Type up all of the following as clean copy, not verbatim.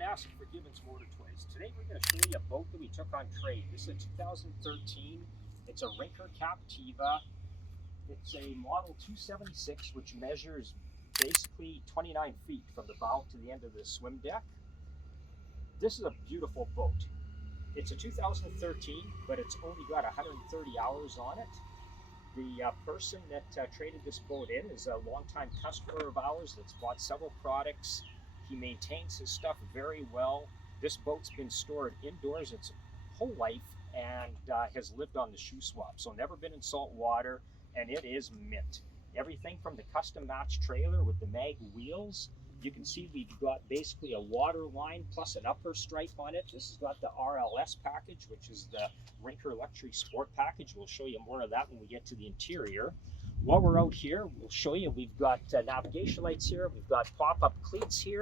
been asking for Gibbons Motor Toys. Today we're going to show you a boat that we took on trade. This is a 2013. It's a Rinker Captiva. It's a model 276, which measures basically 29 feet from the bow to the end of the swim deck. This is a beautiful boat. It's a 2013, but it's only got 130 hours on it. The person that traded this boat in is a longtime customer of ours that's bought several products. He maintains his stuff very well. This boat's been stored indoors its whole life and has lived on the Shuswap, so never been in salt water, and it is mint. Everything from the custom match trailer with the mag wheels. You can see we've got basically a water line plus an upper stripe on it. This has got the RLS package, which is the Rinker Luxury Sport package. We'll show you more of that when we get to the interior. While we're out here, we'll show you we've got navigation lights here. We've got pop-up cleats here.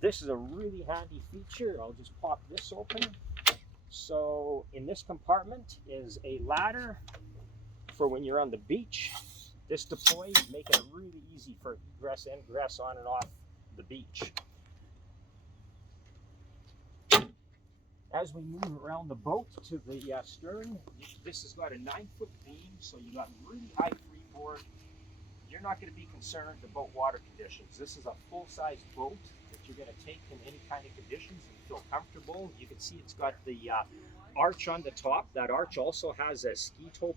This is a really handy feature. I'll just pop this open. So in this compartment is a ladder for when you're on the beach. This deploys, making it really easy for ingress and egress on and off the beach. As we move around the boat to the stern, this has got a 9-foot beam, so you got really high freeboard. You're not going to be concerned about water conditions. This is a full-size boat that you're going to take in any kind of conditions and feel comfortable. You can see it's got the arch on the top. That arch also has a ski tow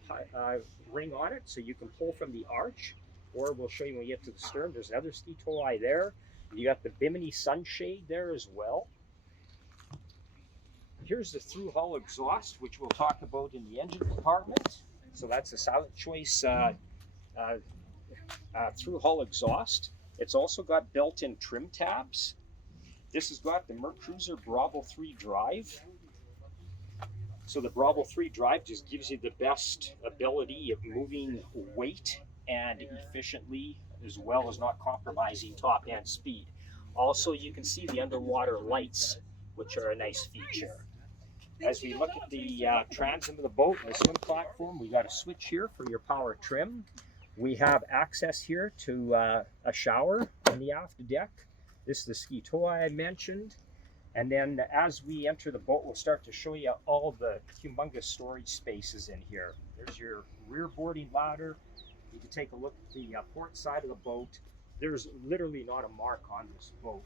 ring on it, so you can pull from the arch, or we'll show you when we get to the stern. There's another ski tow eye there. You got the Bimini sunshade there as well. Here's the through hull exhaust, which we'll talk about in the engine compartment. So that's a silent choice through hull exhaust. It's also got built-in trim tabs. This has got the Mercruiser Bravo 3 drive. So the Bravo 3 drive just gives you the best ability of moving weight and efficiently, as well as not compromising top end speed. Also, you can see the underwater lights, which are a nice feature. As we look at the transom of the boat and the swim platform, we got a switch here for your power trim. We have access here to a shower on the aft deck. This is the ski tow eye I mentioned. And then as we enter the boat, we'll start to show you all the humongous storage spaces in here. There's your rear boarding ladder. You can take a look at the port side of the boat. There's literally not a mark on this boat.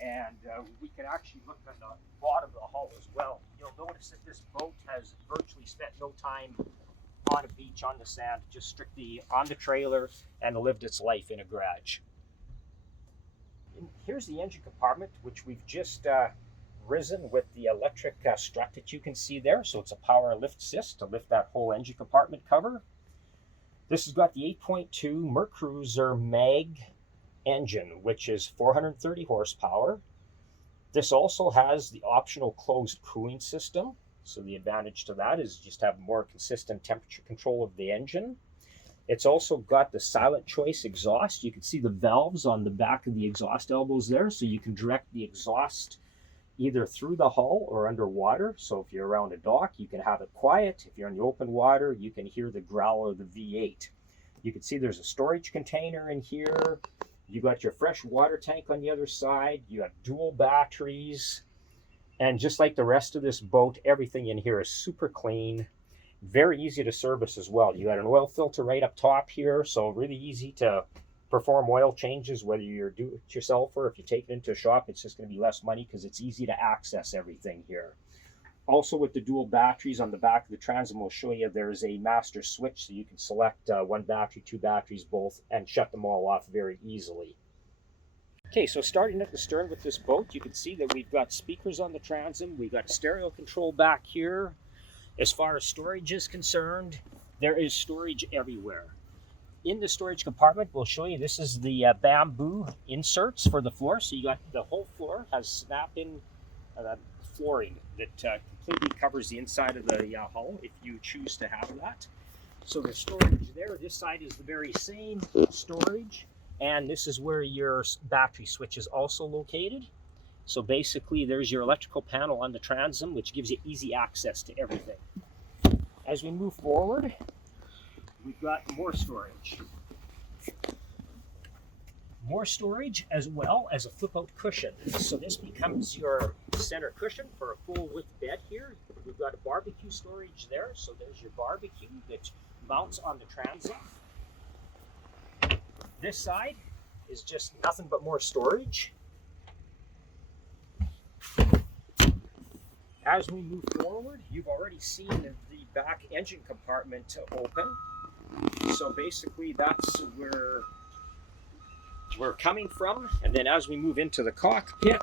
And we can actually look at the bottom of the hull as well. You'll notice that this boat has virtually spent no time on a beach, on the sand, just strictly on the trailer, and lived its life in a garage. Here's the engine compartment, which we've just risen with the electric strut that you can see there. So it's a power lift assist to lift that whole engine compartment cover. This has got the 8.2 Mercruiser mag engine, which is 430 horsepower. This also has the optional closed cooling system. So the advantage to that is just have more consistent temperature control of the engine. It's also got the silent choice exhaust. You can see the valves on the back of the exhaust elbows there, so you can direct the exhaust either through the hull or underwater. So if you're around a dock, you can have it quiet. If you're in the open water, you can hear the growl of the V8. You can see there's a storage container in here. You got your fresh water tank on the other side. You have dual batteries. And just like the rest of this boat, everything in here is super clean. Very easy to service as well. You got an oil filter right up top here, so really easy to perform oil changes, whether you're do it yourself or if you take it into a shop. It's just going to be less money because it's easy to access everything here. Also, with the dual batteries on the back of the transom, we'll show you there's a master switch, so you can select one battery, two batteries, both, and shut them all off very easily. Okay, so starting at the stern with this boat, you can see that we've got speakers on the transom. We've got stereo control back here. As far as storage is concerned, there is storage everywhere. In the storage compartment, we'll show you, this is the bamboo inserts for the floor. So you got the whole floor has snap-in flooring that completely covers the inside of the hull if you choose to have that. So there's storage there. This side is the very same storage. And this is where your battery switch is also located. So basically there's your electrical panel on the transom, which gives you easy access to everything. As we move forward, we've got more storage. More storage as well as a flip-out cushion. So this becomes your center cushion for a full width bed here. We've got a barbecue storage there. So there's your barbecue that mounts on the transom. This side is just nothing but more storage. As we move forward, you've already seen the back engine compartment open. So basically that's where we're coming from. And then as we move into the cockpit,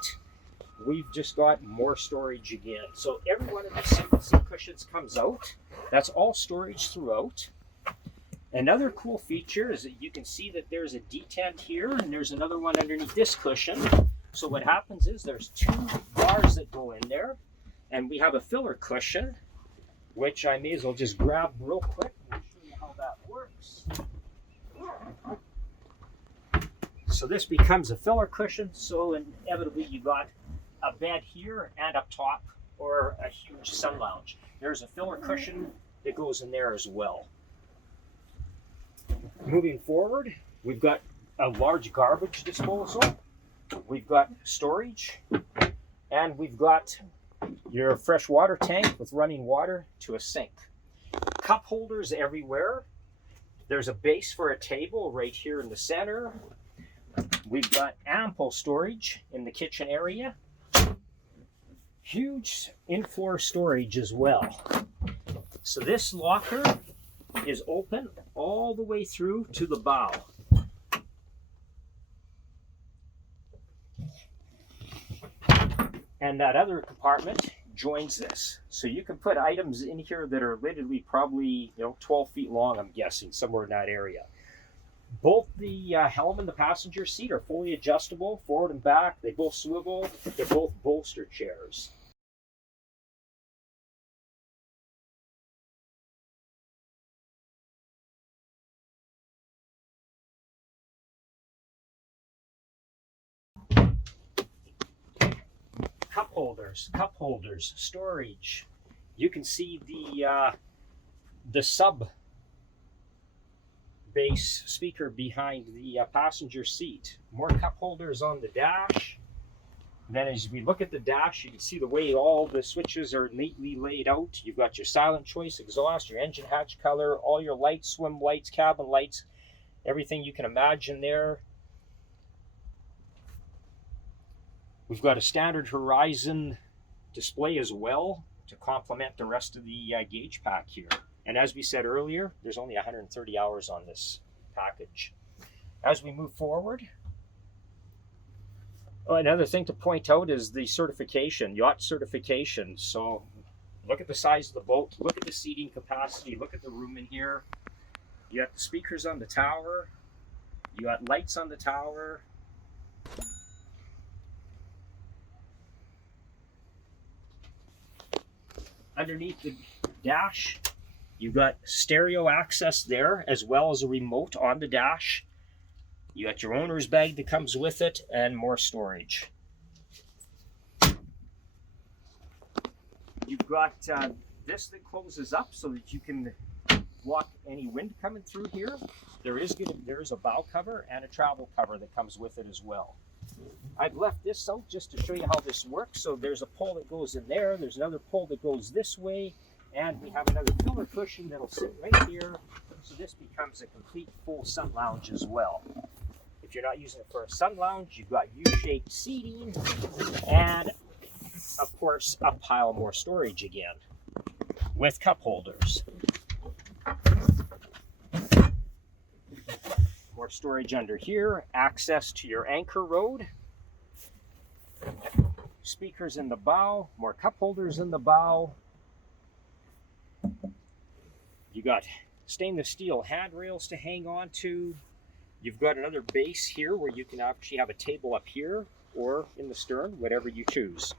we've just got more storage again. So every one of these seat cushions comes out. That's all storage throughout. Another cool feature is that you can see that there's a detent here and there's another one underneath this cushion. So what happens is there's two bars that go in there. And we have a filler cushion, which I may as well just grab real quick and show you how that works. So this becomes a filler cushion, so inevitably you got a bed here and up top, or a huge sun lounge. There's a filler cushion that goes in there as well. Moving forward, we've got a large garbage disposal, we've got storage, and we've got your fresh water tank with running water to a sink. Cup holders everywhere. There's a base for a table right here in the center. We've got ample storage in the kitchen area. Huge in-floor storage as well. So this locker is open all the way through to the bow. And that other compartment joins this. So you can put items in here that are literally probably 12 feet long, I'm guessing, somewhere in that area. Both the helm and the passenger seat are fully adjustable, forward and back. They both swivel. They're both bolster chairs. Cup holders, storage. You can see the sub bass speaker behind the passenger seat. More cup holders on the dash. And then as we look at the dash, you can see the way all the switches are neatly laid out. You've got your silent choice exhaust, your engine hatch color, all your lights, swim lights, cabin lights, everything you can imagine there. We've got a standard horizon display as well to complement the rest of the gauge pack here. And as we said earlier, there's only 130 hours on this package. As we move forward, another thing to point out is the certification, yacht certification. So look at the size of the boat, look at the seating capacity, look at the room in here. You got the speakers on the tower, you got lights on the tower. Underneath the dash, you've got stereo access there, as well as a remote on the dash. You got your owner's bag that comes with it, and more storage. You've got this that closes up so that you can block any wind coming through here. There is a bow cover and a travel cover that comes with it as well. I've left this out just to show you how this works. So there's a pole that goes in there, there's another pole that goes this way, and we have another filler cushion that'll sit right here. So this becomes a complete full sun lounge as well. If you're not using it for a sun lounge, you've got U-shaped seating and, of course, a pile more storage again with cup holders. More storage under here, access to your anchor rod, speakers in the bow, more cup holders in the bow. You got stainless steel handrails to hang on to. You've got another base here where you can actually have a table up here or in the stern, whatever you choose.